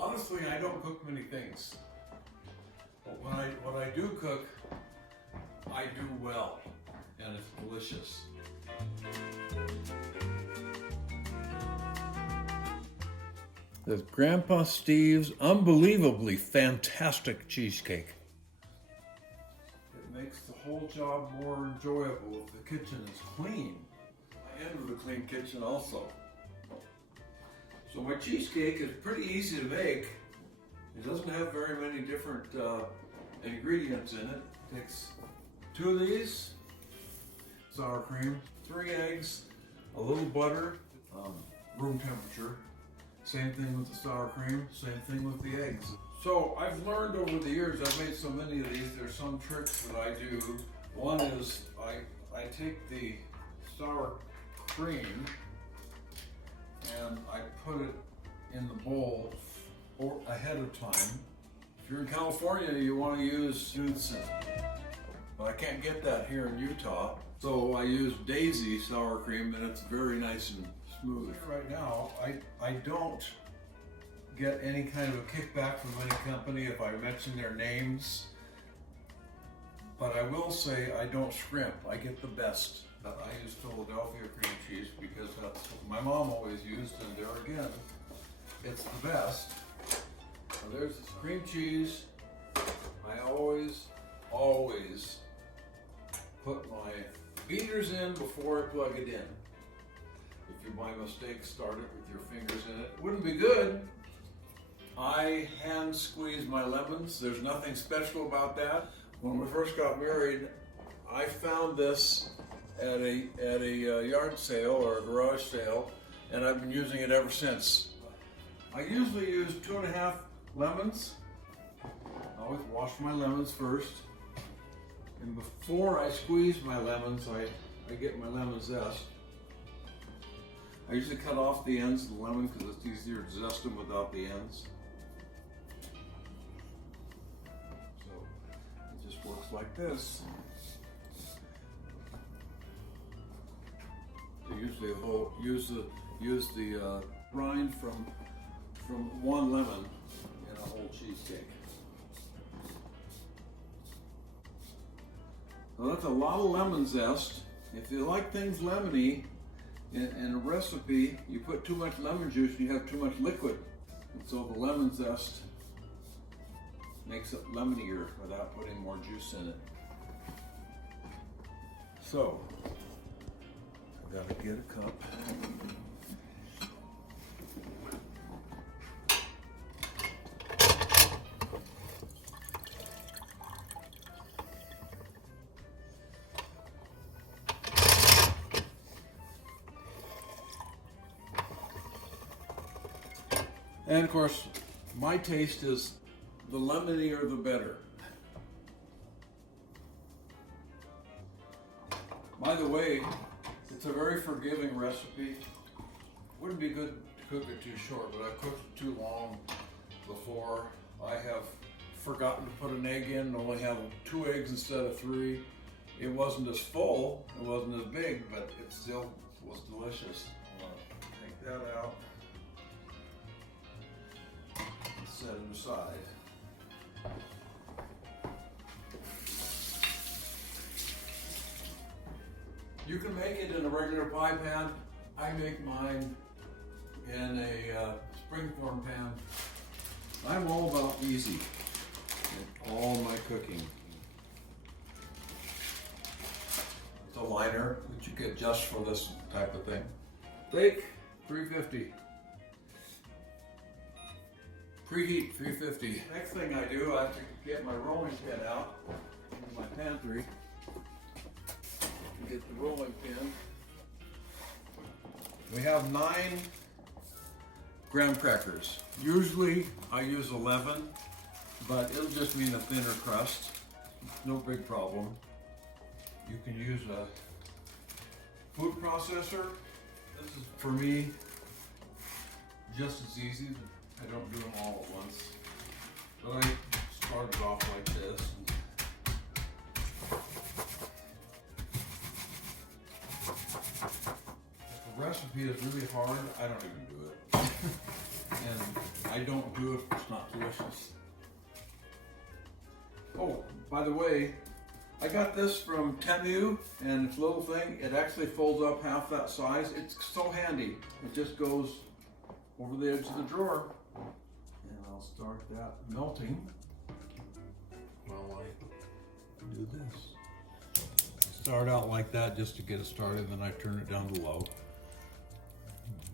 Honestly, I don't cook many things. But when I do cook, I do well, and it's delicious. There's Grandpa Steve's unbelievably fantastic cheesecake. It makes the whole job more enjoyable if the kitchen is clean. I end with a clean kitchen also. So my cheesecake is pretty easy to make. It doesn't have very many different ingredients in it. It takes 2 of these, sour cream, 3 eggs, a little butter, room temperature. Same thing with the sour cream, same thing with the eggs. So I've learned over the years, I've made so many of these, there's some tricks that I do. One is I take the sour cream and I put it in the bowl ahead of time. If you're in California, you want to use juice, but I can't get that here in Utah. So I use Daisy sour cream, and it's very nice and smooth. Right now, I don't get any kind of a kickback from any company if I mention their names, but I will say I don't scrimp. I get the best. I use Philadelphia cream cheese because that's what my mom always used, and there again, it's the best. So there's this cream cheese. I always put my beaters in before I plug it in. If you by mistake start it with your fingers in it, it wouldn't be good. I hand squeeze my lemons. There's nothing special about that. When we first got married, I found this at a yard sale or a garage sale, and I've been using it ever since. I usually use 2.5 lemons. I always wash my lemons first. And before I squeeze my lemons, I get my lemon zest. I usually cut off the ends of the lemon because it's easier to zest them without the ends. So it just works like this. So usually use the rind from one lemon in a whole cheesecake. Well, that's a lot of lemon zest. If you like things lemony, in a recipe, you put too much lemon juice and you have too much liquid. And so the lemon zest makes it lemonier without putting more juice in it. So, I gotta get a cup. And of course, my taste is the lemonier the better. By the way, it's a very forgiving recipe. Wouldn't be good to cook it too short, but I've cooked it too long before. I have forgotten to put an egg in and only have 2 eggs instead of 3. It wasn't as full, it wasn't as big, but it still was delicious. I'm gonna take that out. Set it aside. You can make it in a regular pie pan. I make mine in a springform pan. I'm all about easy in all my cooking. It's a liner that you get just for this type of thing. Bake 350. Preheat 350. Next thing I do, I have to get my rolling pin out in my pantry. Get the rolling pin. We have 9 graham crackers. Usually I use 11, but it'll just mean a thinner crust. No big problem. You can use a food processor. This is, for me, just as easy. I don't do them all at once, but I started off like this. If the recipe is really hard, I don't even do it. And I I don't do it if it's not delicious. Oh, by the way, I got this from Temu, and it's a little thing. It actually folds up half that size. It's so handy. It just goes over the edge of the drawer. And I'll start that melting while I do this. Start out like that just to get it started, then I turn it down to low.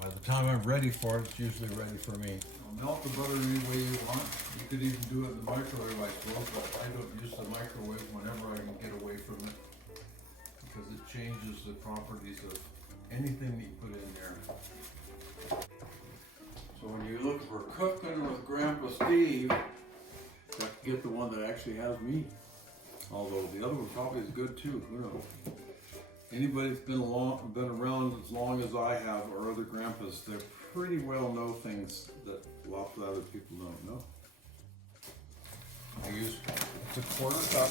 By the time I'm ready for it, it's usually ready for me. I'll melt the butter any way you want. You could even do it in the microwave, I suppose, but I don't use the microwave whenever I can get away from it, because it changes the properties of anything that you put in there. So when you look for cooking with Grandpa Steve, you have to get the one that actually has meat. Although the other one probably is good too, who knows. Anybody that's been around as long as I have, or other grandpas, they pretty well know things that lots of other people don't know. I use, it's a 1/4 cup,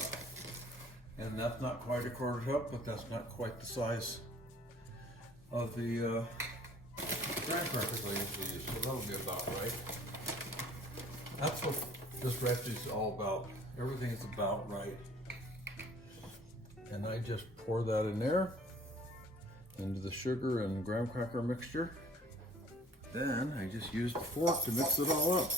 and that's not quite a 1/4 cup, but that's not quite the size of the graham crackers I usually use, so that'll be about right. That's what this recipe is all about. Everything is about right. And I just pour that in there, into the sugar and graham cracker mixture. Then I just use the fork to mix it all up.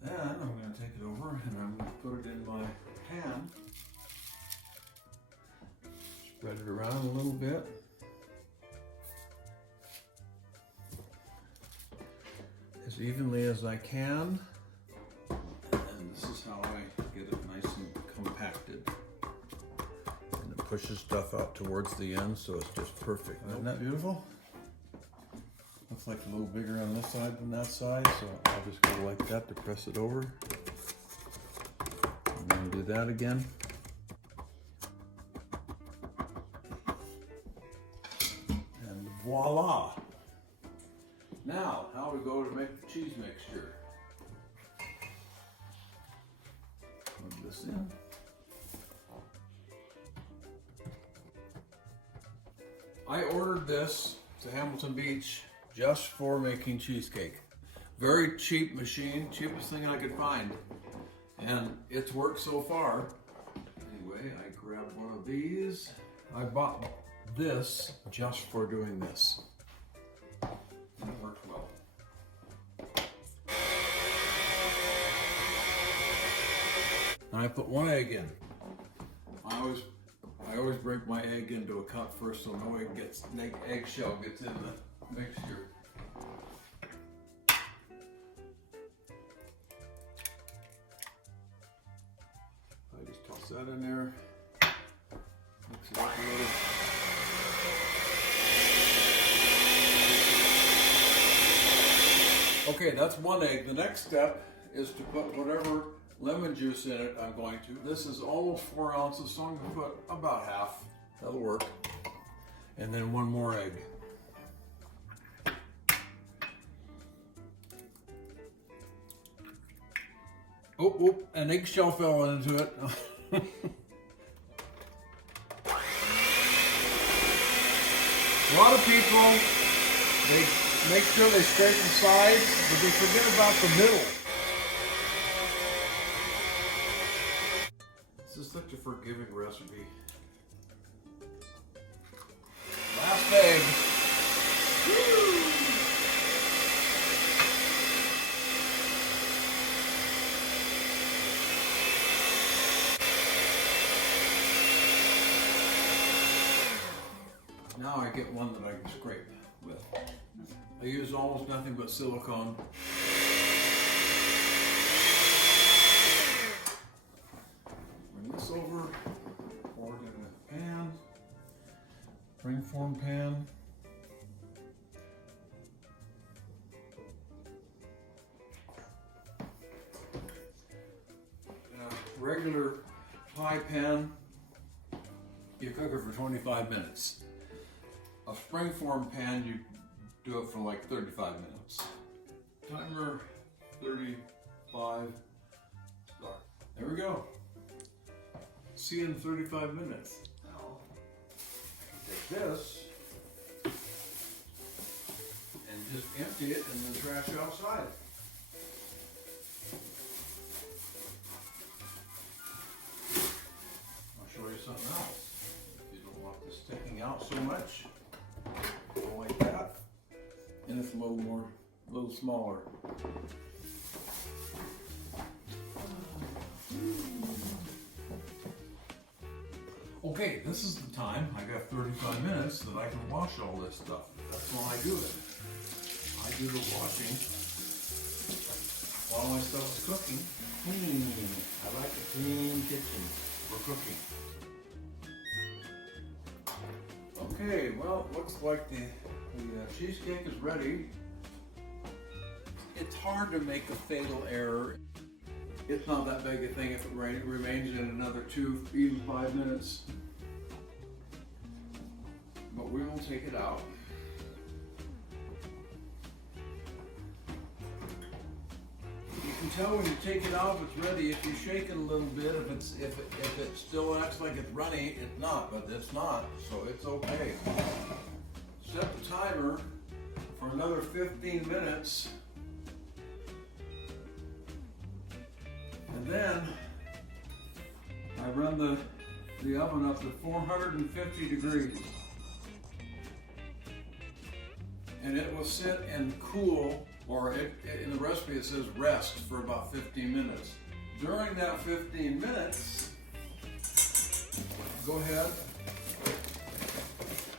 Then I'm going to take it over and I'm going to put it in my pan. Spread it around a little bit. As evenly as I can, and this is how I get it nice and compacted, and it pushes stuff out towards the end, so it's just perfect. Isn't that beautiful? Looks like a little bigger on this side than that side, so I'll just go like that to press it over, and then do that again. And voila! Now, how we go to make the cheese mixture. Put this in. I ordered this to Hamilton Beach just for making cheesecake. Very cheap machine, cheapest thing I could find. And it's worked so far. Anyway, I grabbed one of these. I bought this just for doing this. And it worked well. And I put 1 egg in. I always break my egg into a cup first, so no eggshell gets in the mixture. I just toss that in there. Mix it up a little. Okay, that's 1 egg. The next step is to put whatever lemon juice in it I'm going to. This is almost 4 ounces, so I'm going to put about half. That'll work. And then 1 more egg. Oh, an eggshell fell into it. A lot of people, they make sure they straighten the sides, but they forget about the middle. This is such a forgiving recipe. Last egg. Woo! Now I get one that I can scrape with. I use almost nothing but silicone. Bring this over, pour it in a pan, springform pan. Regular pie pan, you cook it for 25 minutes. A springform pan, you do it for like 35 minutes. Timer 35. Start. There we go. See you in 35 minutes. Now, I can take this and just empty it in the trash outside. I'll show you something else. If you don't want this sticking out so much, go like that. And it's a little smaller. Okay, this is the time. I got 35 minutes that I can wash all this stuff. That's when I do it. I do the washing while my stuff is cooking. I like a clean kitchen for cooking. Okay, well, it looks like the cheesecake is ready. It's hard to make a fatal error. It's not that big a thing if it remains in another 2, even 5 minutes. But we will take it out. You can tell when you take it out if it's ready if you shake it a little bit. If it still acts like it's runny, it's not, but it's not, so it's okay. Set the timer for another 15 minutes. And then I run the oven up to 450 degrees. And it will sit and cool, or in the recipe it says rest for about 15 minutes. During that 15 minutes, go ahead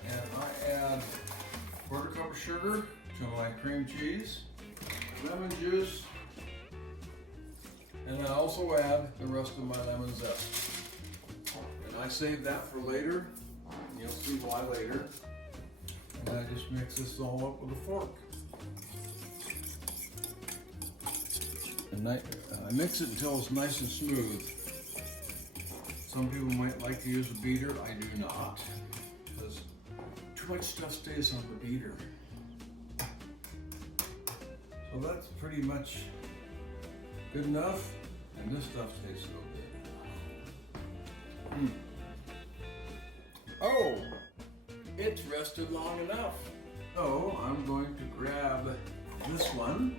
and I add a 1/4 cup of sugar to my cream cheese, lemon juice, and I also add the rest of my lemon zest. And I save that for later. You'll see why later. And I just mix this all up with a fork. And I mix it until it's nice and smooth. Some people might like to use a beater. I do not, because too much stuff stays on the beater. So that's pretty much good enough, and this stuff tastes so good. Oh, it's rested long enough. So I'm going to grab this one.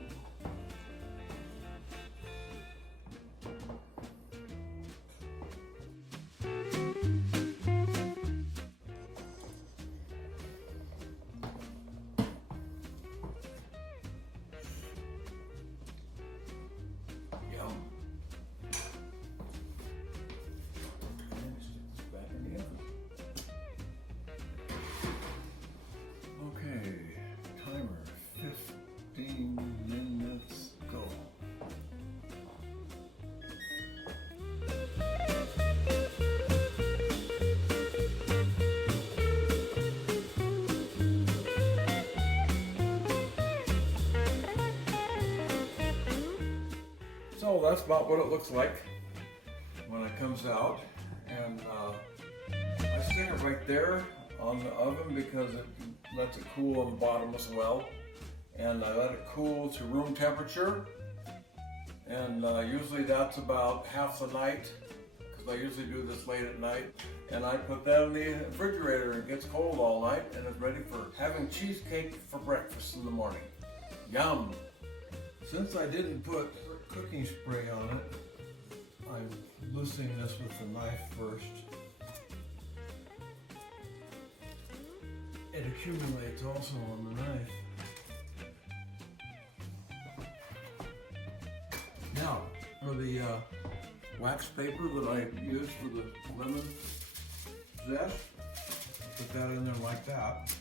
So that's about what it looks like when it comes out, and I stick it right there on the oven because it lets it cool on the bottom as well, and I let it cool to room temperature, and usually that's about half the night because I usually do this late at night, and I put that in the refrigerator and it gets cold all night and it's ready for having cheesecake for breakfast in the morning. Yum! Since I didn't put cooking spray on it, I'm loosening this with the knife first. It accumulates also on the knife. Now, for the wax paper that I used for the lemon zest, put that in there like that.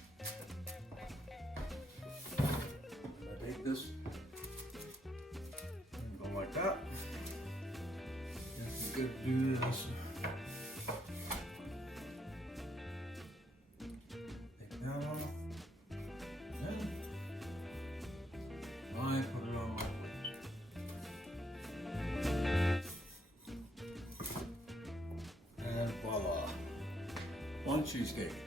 I take this like that. It's good to do this. Take that off. Then I put it on my plate. And voila. One cheesecake.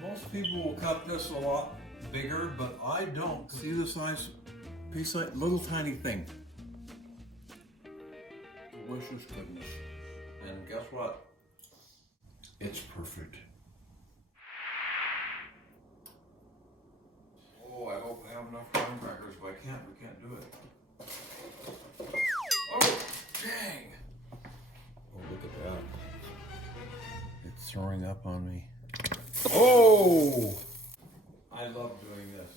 Most people will cut this a lot bigger, but I don't. See the size? Piece like little tiny thing. Delicious goodness. And guess what? It's perfect. have enough graham crackers, but we can't do it. Oh, dang! Oh, look at that. It's throwing up on me. Oh! I love doing this.